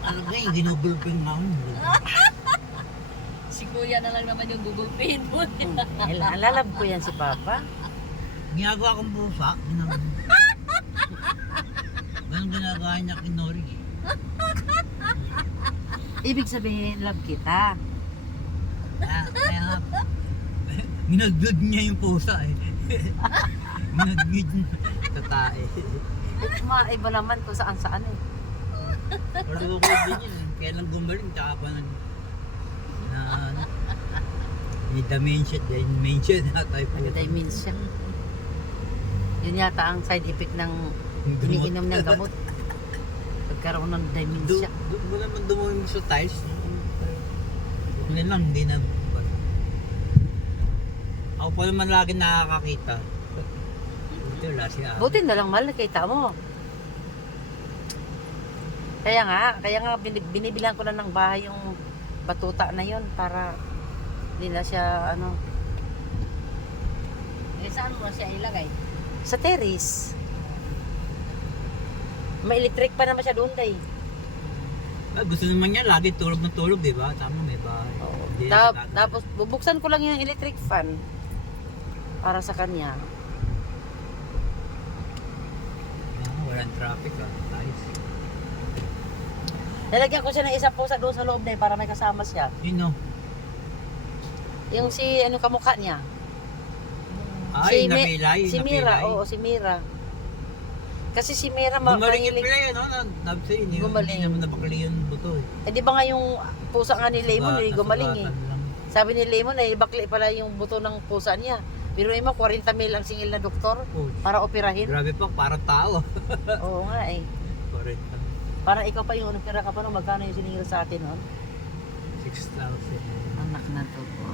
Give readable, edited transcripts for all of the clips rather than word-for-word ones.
Ano ba yung ginugulpin nga ako? Si Kuya na lang naman yung gugulpihin mo. Alalab ko yan si Papa. Ginagawa kong busa. Ganun ginagawa niya kay Nori. Ibig sabihin, love kita. Kaya ginagdud niya yung pusa eh. Ginagdud niya sa tae. Iba naman kung saan-saan eh. Parang okay din yun eh. Kaya lang gumaling, tsaka pa na may dementia na tayo po. Nag-dementia. Yun yata ang side effect ng iniinom ng gamot. Pagkaroon ng dementia. Doon mo naman dumawin mo sa tiles. Ngayon lang, hindi na. Ako pa naman lagi nakakakita. Buti wala siya. Buti na lang mahal, nakita mo. Kaya nga binibilang ko na ng bahay yung batuta na yon para hindi na siya ano. Eh, saan mo siya ilagay? Sa terrace. May electric pa naman siya doon day. Gusto naman niya lagi tulog ng tulog, di ba? Tama, may bahay. Hindi na siya Tapos bubuksan ko lang yung electric fan para sa kanya. Walang traffic ah. Nice. Nalagyan ko siya ng isa po sa doon sa loob na para may kasama siya. Sino? Yung si ano kamukha niya. Ay, napilay. Si Mira, oo, si Mira. Kasi si Mira Gumaling yung mahilig. pilay, ano? Nabsay, hindi Gumaling. naman napakali yung buto eh. Eh di ba nga yung pusa nga ni Lemon, eh, gumaling eh. Nasugatan lang. Sabi ni Lemon, eh, bakli pala yung buto ng pusa niya. Pero mo, 40 mil ang singil na doktor Oh, para operahin. grabe pa, parang tao. Oo nga eh. 40. Para ikaw pa yung opera ka pa no, magkano yung siningil sa atin no? 6,000. Anak na to po.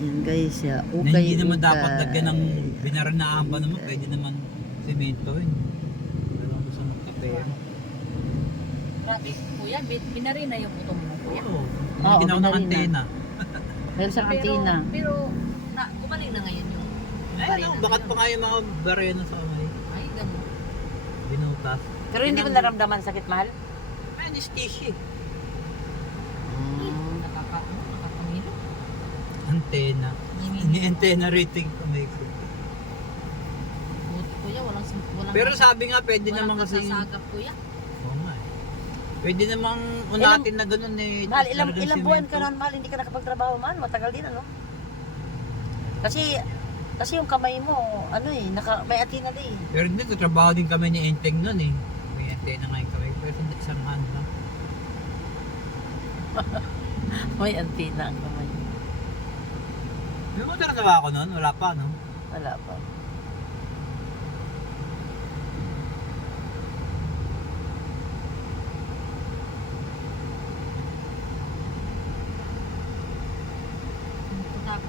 Yan guys, ya. Na hindi naman dapat lagyan ng binaranahan pa naman, pwede naman semento yun. Pero gusto magkapera. Grabe, Kuya, binari na yung buto mo, Kuya. Oo. Oo, Ginawa ng binarina. antena. Meron siyang antina. Pero gumaling na ngayon yung Ay, ano, bakit pa nga yung mga bareno sa kamay? Ay, gano'n. Binutas. Pero hindi mo naramdaman sakit mahal? Ay, anesthesia. Nakakangilo. Antena. Hindi antena rating kamay ko. Buti, Kuya, walang Pero sabi nga, pwede naman kasi... kasasagap, Kuya. Oo nga eh. Pwede namang unatin na ganun eh. Mahal, Tapos ilang talagang buwan ka semento. na mahal, hindi ka nakapagtrabaho mahal, matagal din ano? Kasi yung kamay mo, ano eh, may atina din eh. Pero hindi, trabaho din kami ni Enteng nun eh. May antena nga yung kamay. Pero hindi isang hand lang. May antina ang kamay. May motor na ba ako nun? Wala pa, no? Wala pa. Putak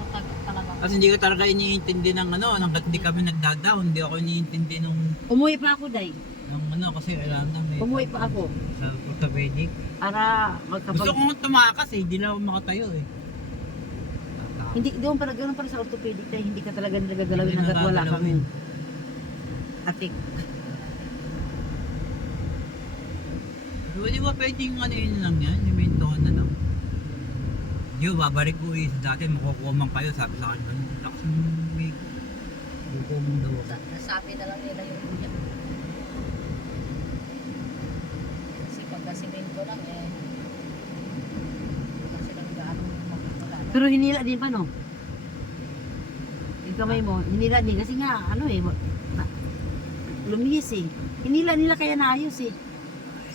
talaga. Kasi hindi ko talaga iniintindi ng ano, hanggat hindi kami nagda-down, hindi ako iniintindi nung Umuwi pa ako, Day. ano, kasi alam na may... Umuwi pa ako. Sa orthopedic. Para Gusto kong tumakas eh, hindi lang ako makatayo eh. Hindi, doon pala, ganoon pala sa orthopedic tayo, hindi ka talaga nagagalawin Hindi hanggat wala kang nagagalawin. atik. Pero di ba pwedeng ano yun lang yan, yung mentohan na lang. Di ba, babalik ko eh, dati makukuha man kayo, sabi sa akin, lakas ng may kukuha mong daw ako. Nasabi na lang nila yung Kuya. Kasi pagka-simento lang eh. Kasi lang gaano makakala. Pero hinila din pa, no? Yung kamay mo, hinila din. Kasi nga, ano eh, lumihis eh. Hinila nila kaya naayos eh.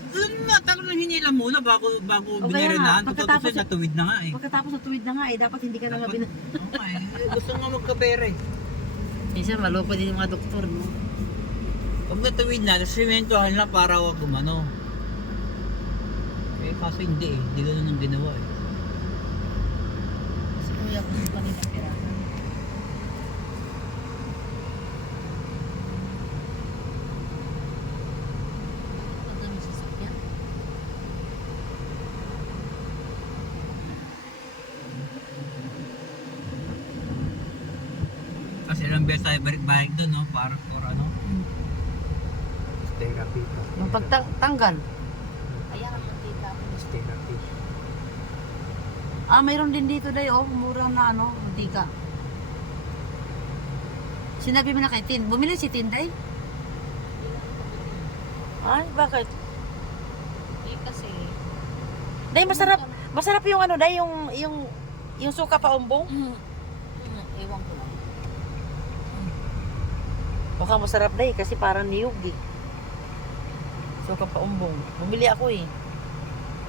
Doon na, talagang hinila muna bago O kaya nga, binirinahan. pagkatapos- Pagkatapos natuwid na nga eh. Pagkatapos sa tuwid na nga eh, dapat hindi ka na nga Dapat- Oo nga eh, gusto nga magkapera eh. Minsan, maloko din yung mga doktor, no? Pag natuwid na, simentohan lang para wag gumano. Eh kaso hindi eh, hindi ganun ang ginawa eh. Si Kuya kung kami napirahan. Pag kami sasakyan. Kasi ilang beses tayo balik-balik doon no, para for ano. Therapy pa. Yung pagtanggal. Ayan ang mantika. Therapy. Ah, mayroon din dito day, oh, mura na ano, mantika. Sinabi mo na kay Tin, bumili si Tin day? Ay, bakit? Eh kasi, Day, masarap yung ano day, yung suka pa umbong. ewan ko lang. Mukhang masarap day, kasi parang niyog eh. Suka pa umbong. Bumili ako eh.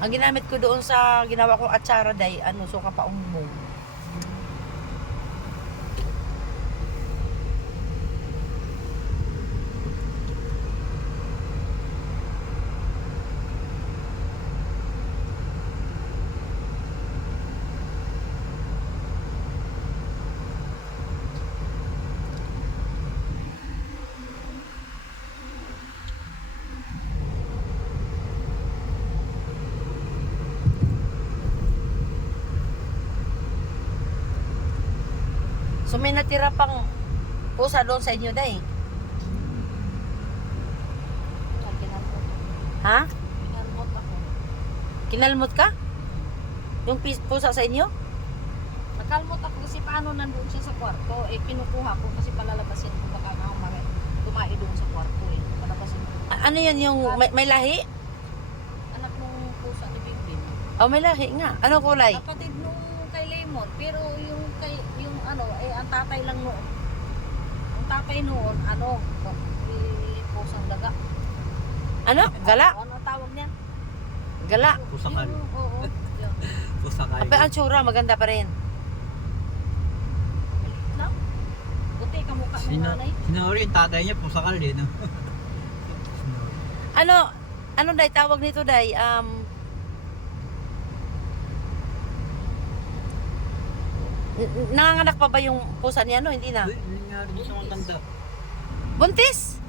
Ang ginamit ko doon sa ginawa kong atsara day, ano, suka pa umbong. So may natira pang pusa doon sa inyo day. Kinalmot. Ha? Kinalmot ako. Kinalmot ka? Yung pusa sa inyo? Nakalmot ako kasi paano nandun siya sa kwarto. Eh, kinukuha ko kasi palalabasin ko baka nga tumae doon sa kwarto eh. Palabasin ko. Ano yan yung may lahi? Anak nung pusa ni Bingbing. Oh, may lahi nga. Ano kulay? Kapatid nung kay Lemon. Pero yung kay, yung ano, eh, ang tatay lang noon. Ang tatay noon, ano, pusang daga. Ano? Gala? Ano ang tawag niya? Gala. Pusakal. Oo. Yun. Pusakal. Apa ang tsura, maganda pa rin. Lang. Buti kamukha ng nanay. Sinuri yung tatay niya, pusakal eh, no? Ano day tawag nito day? Nanganganak pa ba yung pusa niya no? Hindi na. Uy, nangyari din sa mga tanda. Buntis.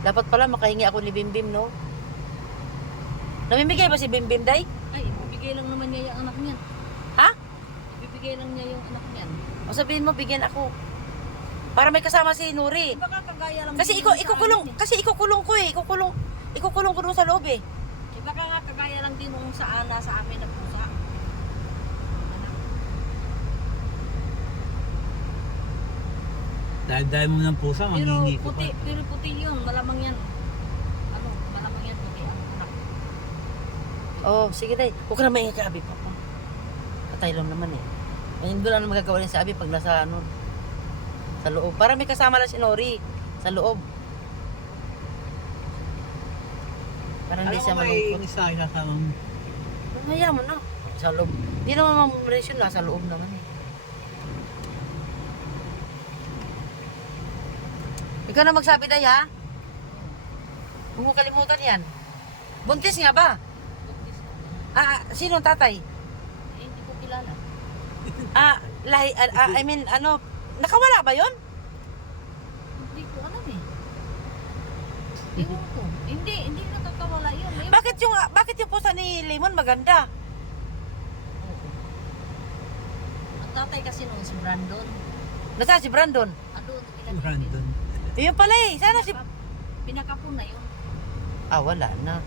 Dapat pala makahingi ako ni Bimbim no. Namimigay ba si Bimbim day? Ay, ibibigay lang naman niya yung anak niyan. Ha? Ibibigay lang niya yung anak niyan. O sabihin mo bigyan ako. Para may kasama si Nuri. Baka kagaya lang. Kasi din yung sa ikukulong, amin eh. kasi ikukulong ko eh. Ikukulong ko doon sa loob eh. Baka nga kagaya lang din nung sa Ana sa amin na pusa. Anak. Dahil mo ng pusa, manghingi ko pa. Pero puti yun, malamang yan. Ano, malamang yan puti ang anak. Oh, sige day. Huwag ka na maingay ka, Abi. Papa. Patay lang naman eh. Hindi ko lang magagawa rin sa Abi pag nasa ano, sa loob. Para may kasama lang si Nori sa loob. Para hindi Alam siya mo may malungkot. isa isasamang Mamaya mo na. Sa loob. Hindi naman mamuresyon na. Sa loob naman eh. Ikaw na magsabi day ha? Huwag mo kalimutan yan. Buntis nga ba? Buntis na. Sino ang tatay? Eh, hindi ko kilala. I mean, ano, nakawala ba yon? Hindi ko alam eh. Ewan ko. Hindi nakakawala yun. Ewan Bakit yung pusa ni Lemon maganda? Oo. Ang tatay kasi noon si Brandon. Nasaan si Brandon? Andun, ilan Brandon. Yun pala eh. Sana si... Pinakapon na yun. Wala na.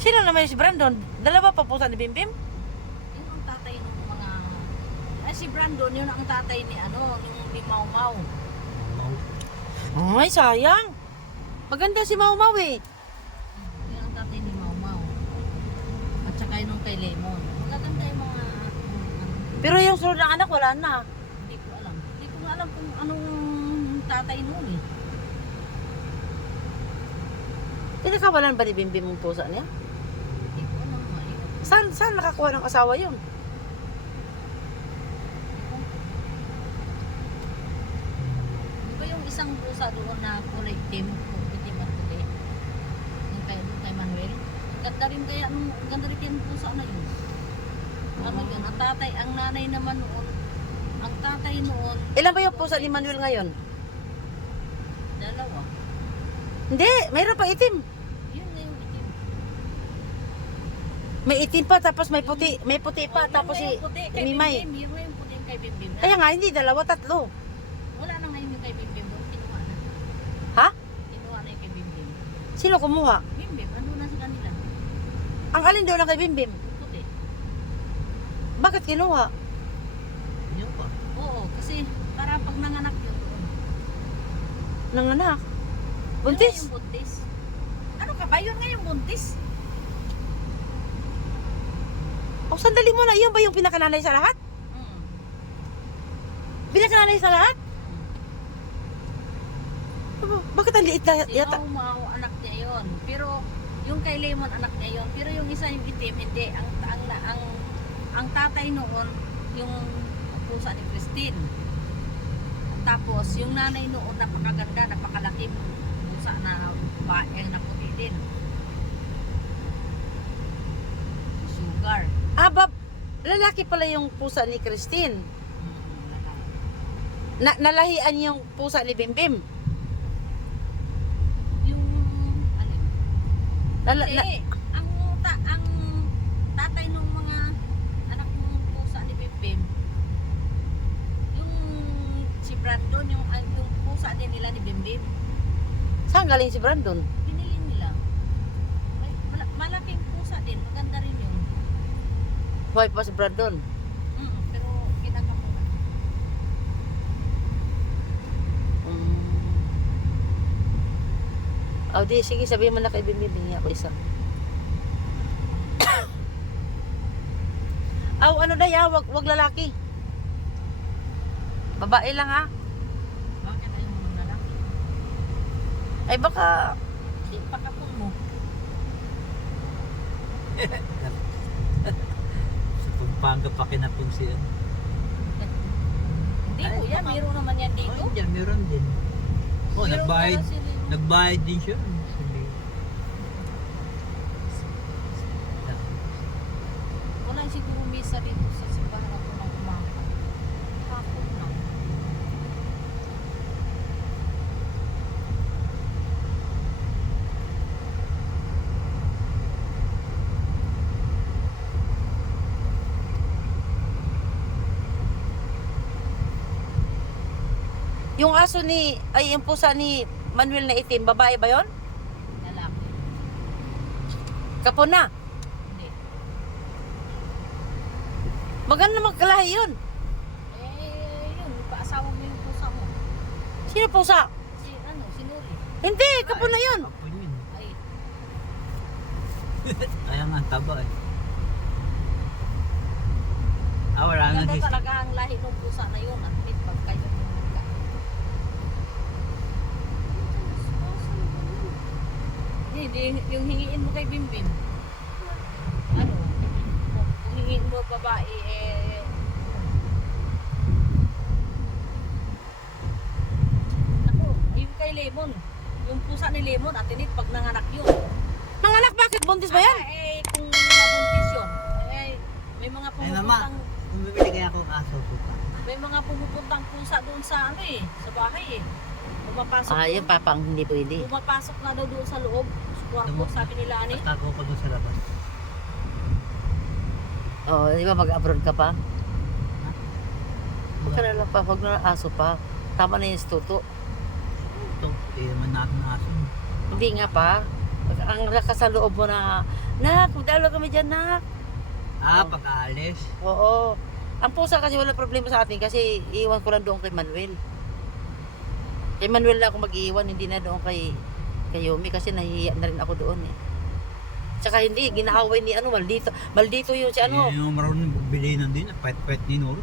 Sino naman yung si Brandon? Dalawa pa pusa ni Bimbim? Yun ang tatay ng mga... Ay, si Brandon, yun ang tatay ni ano, ni Mau Mau. Ay, sayang. Maganda si Mau Mau eh. Yun ang tatay ni Mau Mau. At saka yun ang kay Lemon. Magaganda yung mga... Pero yung sunod ng anak, wala na. Hindi ko alam. Hindi ko nga alam kung anong tatay noon eh. Pinakawalan ba ni Bimbim yung pusa niya? Hindi ko alam nga yun. Saan nakakuha ng asawa yun? Di ba yung isang pusa doon na kulay itim at puti? Yung kay Manuel? Ganda rin kaya, ganda rin yung pusa na yun. Ano yun? Ang tatay, ang nanay naman noon, ang tatay noon, Ilan ba yung pusa ni Manuel ngayon? dalawa. Hindi, mayroon pa itim. Yun na yung itim. May itim pa, tapos may puti pa, tapos si Mimay. Yung yung puti kay Bimbim. Kaya nga, hindi, dalawa, tatlo. Wala na ngayon yung kay Bimbim. Kinuha na. Ha? Kinuha na yung kay Bimbim. Sino kumuha? Bimbim, ano na sa kanila? Ang alin daw na kay Bimbim? Yung puti. Bakit kinuha? Yun pa. Oo, kasi para pag nanganak yun doon. Nanganak. Yun Buntis? nga yung buntis. Ano ka ba? Yun nga yung buntis. O, sandali mo na, yun ba yung pinakananay sa lahat? Hmm. Pinakananay sa lahat? Bakit ang liit na Si yata? Mau anak niya yun. Pero yung kay Lemon anak niya yun. Pero yung isa yung itim, hindi. Ang tatay noon, yung pusa ni Christine. Tapos yung nanay noon, napakaganda, napakalaki pusa na bae na puti din. Sugar. Ah, lalaki pala yung pusa ni Christine. Nalahian yung pusa ni Bimbim. Yung ano? Nala- Ang tatay ng mga anak ng pusa ni Bimbim, yung si Brandon, yung pusa din nila ni Bimbim, Saan galing si Brandon? binili nila. Malaking pusa din, maganda rin yun. Buhay pa si Brandon. Pero kinakamunan. Oh, di, sige, sabihin mo na kay Bimbim, hingi ako isa. Aw, ano na ya, wag lalaki. Babae lang ha. Bakit ayaw mo ng lalaki? Ay baka, Di pakapon mo. Sa Pampanga pa kinapong siya. Hindi po yan, mayroon naman yan dito. Oh, dyan, meron din. Oh, Mayroon nagbayad. pala sila. Nagbayad din siya. Wala siguro misa dito sa simbahan ako ng umaga. Hapon na. yung aso ni, ay yung pusa ni Manuel na itim, babae ba yon? Lalaki. Kapon na. Hindi. Maganda magkalahi yun. Yun, paasawa mo yung pusa mo. Sino pusa? Si Nuri. Hindi, kapon na yun. Kapon yun. Ay, Kaya nga, ang taba eh. Ah, wala nang ganda his... talaga ang lahi ng pusa na yun. At least pag kayo ka. Hindi, yung hingiin mo kay Bimbim. Ano? Kung hingiin mo babae, ako, yung kay Lemon. Yung pusa ni Lemon, atinit, pag nanganak yun. Nanganak, bakit? Buntis ba yan? Kung nabuntis yun, may mga Ay, mama. pumupuntang, Kung bibili kaya akong aso, puta. may mga pumupuntang pusa doon sa ano sa bahay Pumapasok Ah, doon. yun papang hindi pwede. Pumapasok na daw doon sa loob. Sa kwarto, sabi nila ani. Tago ko doon sa labas. Oo, di ba mag-abroad ka pa? Huwag ka na lang pa, huwag na lang aso pa. Tama na yung tuto. Ito, eh naman natin ang aso. Hindi nga pa. Ang lakas sa loob mo na, nak, magdalo kami dyan, nak. Ah, Oh. pag-aalis. Oo. Ang pusa kasi wala problema sa atin kasi iiwan ko lang doon kay Manuel. Kay Manuel na ako mag-iiwan, hindi na doon kay Yomi kasi nahihiya na rin ako doon eh. Tsaka hindi, ginaaway ni ano, maldito yun si ano. Yung marunong bili nun din, pet-pet ni Noro.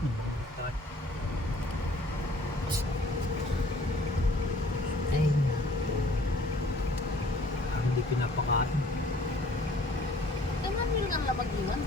Ay, parang hindi pinapakain. Kaya Manuel nga lang mag-iwan.